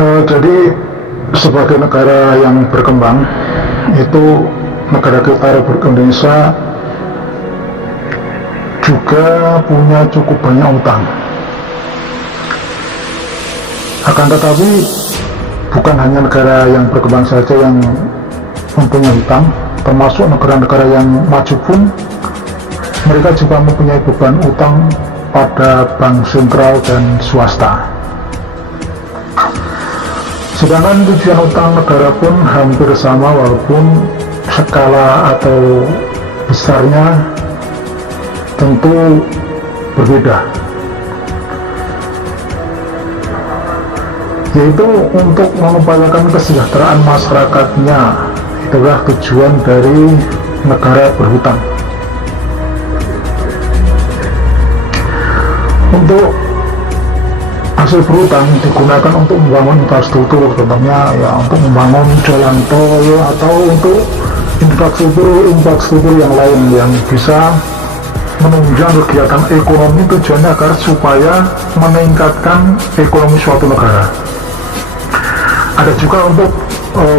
Jadi sebagai negara yang berkembang, itu negara kita Republik Indonesia juga punya cukup banyak utang. Akan tetapi bukan hanya negara yang berkembang saja yang mempunyai utang, termasuk negara-negara yang maju pun mereka juga mempunyai beban utang pada bank sentral dan swasta. Sedangkan tujuan utang negara pun hampir sama, walaupun skala atau besarnya tentu berbeda, yaitu untuk mengupayakan kesejahteraan masyarakatnya. Itulah tujuan dari negara berhutang. Untuk hasil berhutang digunakan untuk membangun infrastruktur, contohnya ya untuk membangun jalan tol atau untuk infrastruktur yang lain yang bisa menunjang kegiatan ekonomi, tujuannya agar supaya meningkatkan ekonomi suatu negara. Ada juga untuk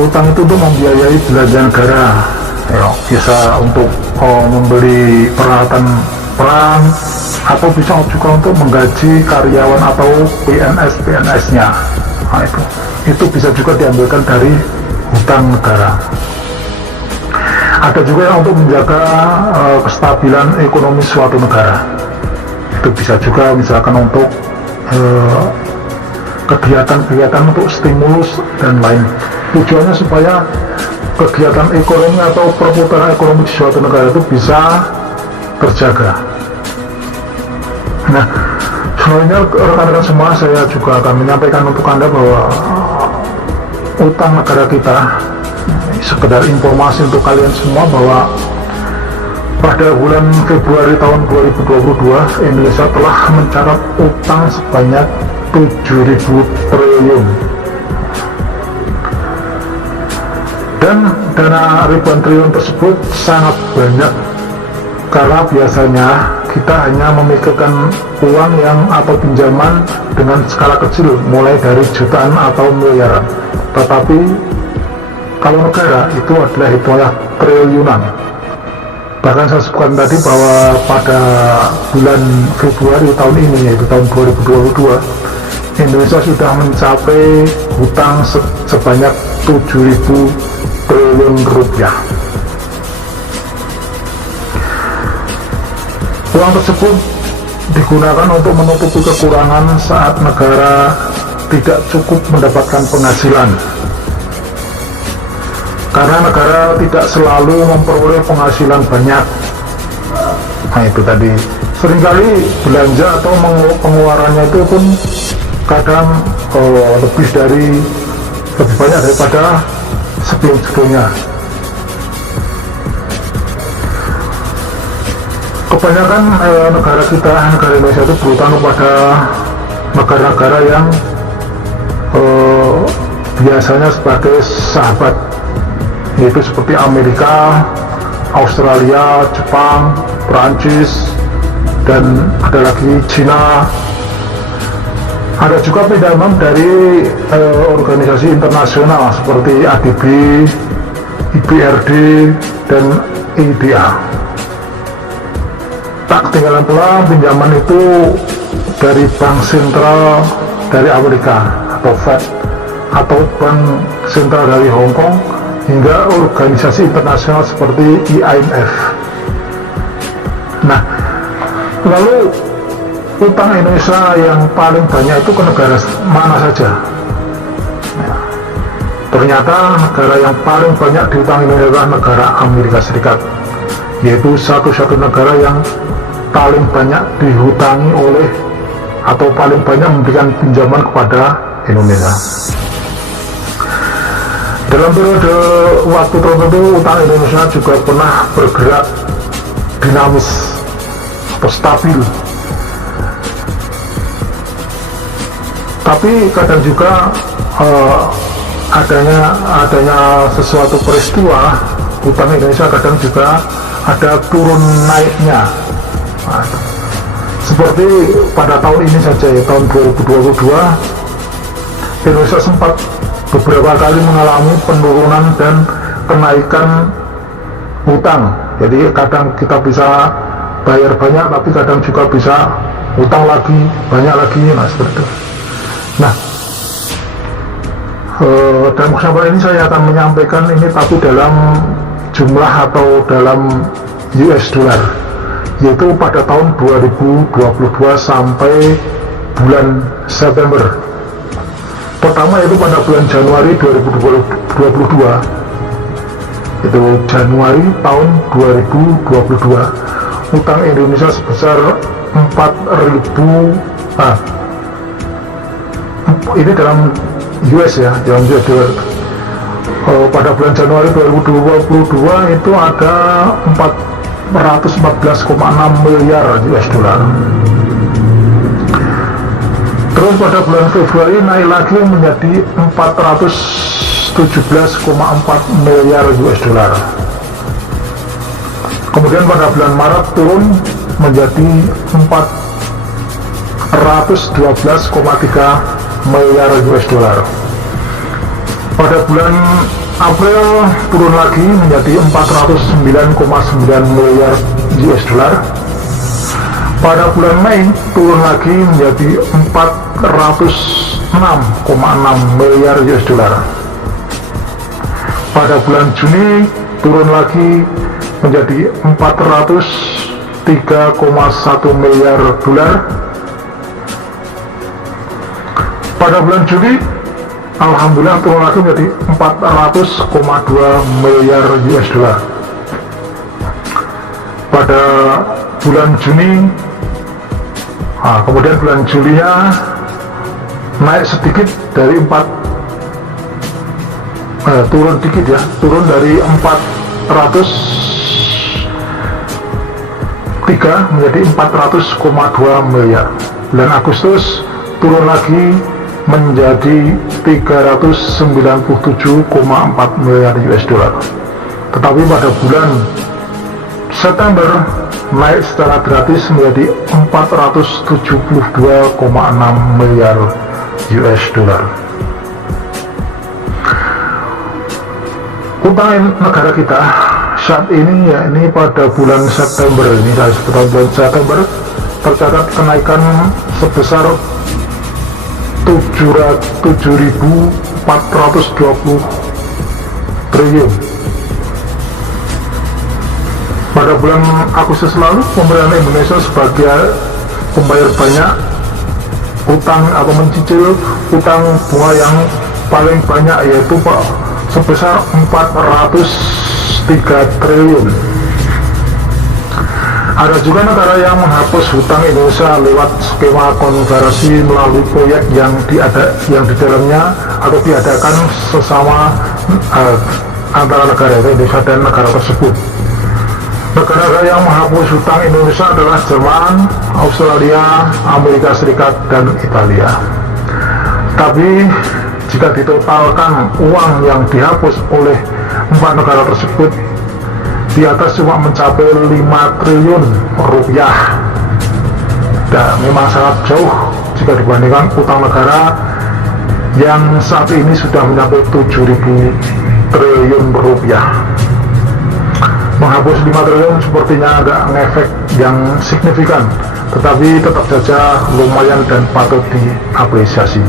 utang itu untuk membiayai belanja negara, ya, bisa untuk membeli peralatan perang, atau bisa juga untuk menggaji karyawan atau PNS-nya. Nah, itu bisa juga diambilkan dari hutang negara. Ada juga yang untuk menjaga kestabilan ekonomi suatu negara. Itu bisa juga misalkan untuk kegiatan-kegiatan untuk stimulus dan lain. Tujuannya supaya kegiatan ekonomi atau perputaran ekonomi di suatu negara itu bisa terjaga. Nah, selanjutnya rekan-rekan semua, saya juga akan menyampaikan untuk Anda bahwa utang negara kita, sekedar informasi untuk kalian semua, bahwa pada bulan Februari tahun 2022 Indonesia telah mencatat utang sebanyak 7.000 triliun, dan dana ribuan triliun tersebut sangat banyak, karena biasanya kita hanya memikirkan uang yang atau pinjaman dengan skala kecil, mulai dari jutaan atau miliaran. Tetapi kalau negara itu adalah hitungannya triliunan. Bahkan saya sebutkan tadi bahwa pada bulan Februari tahun ini, yaitu tahun 2022, Indonesia sudah mencapai hutang sebanyak 7.000 triliun rupiah. Uang tersebut digunakan untuk menutupi kekurangan saat negara tidak cukup mendapatkan penghasilan, karena negara tidak selalu memperoleh penghasilan banyak. Nah, itu tadi, seringkali belanja atau pengeluarannya itu pun kadang lebih banyak daripada sebelum-sebelumnya. Kebanyakan negara Indonesia itu berutang kepada negara-negara yang biasanya sebagai sahabat, yaitu seperti Amerika, Australia, Jepang, Perancis, dan ada lagi Cina. Ada juga pinjaman dari organisasi internasional seperti ADB, IBRD, dan IDA. Tak ketinggalan pula pinjaman itu dari Bank Sentral dari Amerika atau Fed, atau Bank Sentral dari Hong Kong, hingga organisasi internasional seperti IMF. Nah, lalu utang Indonesia yang paling banyak itu ke negara mana saja? Nah, ternyata negara yang paling banyak diutang Indonesia adalah negara Amerika Serikat, yaitu satu-satu negara yang paling banyak dihutangi oleh atau paling banyak memberikan pinjaman kepada Indonesia. Dalam periode waktu tertentu, utang Indonesia juga pernah bergerak dinamis atau stabil. Tapi kadang juga adanya sesuatu peristiwa, utang Indonesia kadang juga ada turun naiknya. Nah, seperti pada tahun ini saja, ya, tahun 2022, Indonesia sempat beberapa kali mengalami penurunan dan kenaikan hutang. Jadi kadang kita bisa bayar banyak, tapi kadang juga bisa hutang lagi, banyak lagi, nah seperti itu. Nah, dalam kesempatan ini saya akan menyampaikan ini, tapi dalam jumlah atau dalam US dollar, yaitu pada tahun 2022 sampai bulan September. Pertama yaitu pada bulan Januari 2022, itu Januari tahun 2022, utang Indonesia sebesar 4.000, ini dalam US ya, dalam US dollar. Pada bulan Januari 2022 itu ada 414,6 miliar US dollar. Terus pada bulan Februari naik lagi menjadi 417,4 miliar US dollar. Kemudian pada bulan Maret turun menjadi 412,3 miliar US dollar. Pada bulan April turun lagi menjadi 409,9 miliar US dollar. Pada bulan Mei turun lagi menjadi 406,6 miliar US dollar. Pada bulan Juni turun lagi menjadi 403,1 miliar dolar. Pada bulan Juli alhamdulillah turun lagi menjadi 400,2 miliar US dollar. Pada bulan Juni, kemudian bulan Julinya naik sedikit dari turun dikit ya, turun dari 403 menjadi 400,2 miliar. Bulan Agustus turun lagi menjadi 397,4 miliar US dollar. Tetapi pada bulan September naik secara gratis menjadi 472,6 miliar US dollar. Utang negara kita saat ini ya, ini pada bulan September ini, pada bulan September tercatat kenaikan sebesar 7.420 triliun. Pada bulan Agustus lalu, pemerintah Indonesia sebagai pembayar banyak utang atau mencicil utang bunga yang paling banyak, yaitu sebesar 403 triliun. Ada juga negara yang menghapus hutang Indonesia lewat skema konversi melalui proyek yang di dalamnya atau diadakan sesama antara negara Indonesia dan negara tersebut. Negara yang menghapus hutang Indonesia adalah Jerman, Australia, Amerika Serikat, dan Italia. Tapi jika ditotalkan uang yang dihapus oleh 4 negara tersebut, di atas cuma mencapai 5 triliun rupiah. Dan memang sangat jauh jika dibandingkan utang negara yang saat ini sudah mencapai 7.000 triliun rupiah. Menghapus 5 triliun sepertinya agak ngefek yang signifikan, tetapi tetap saja lumayan dan patut diapresiasi.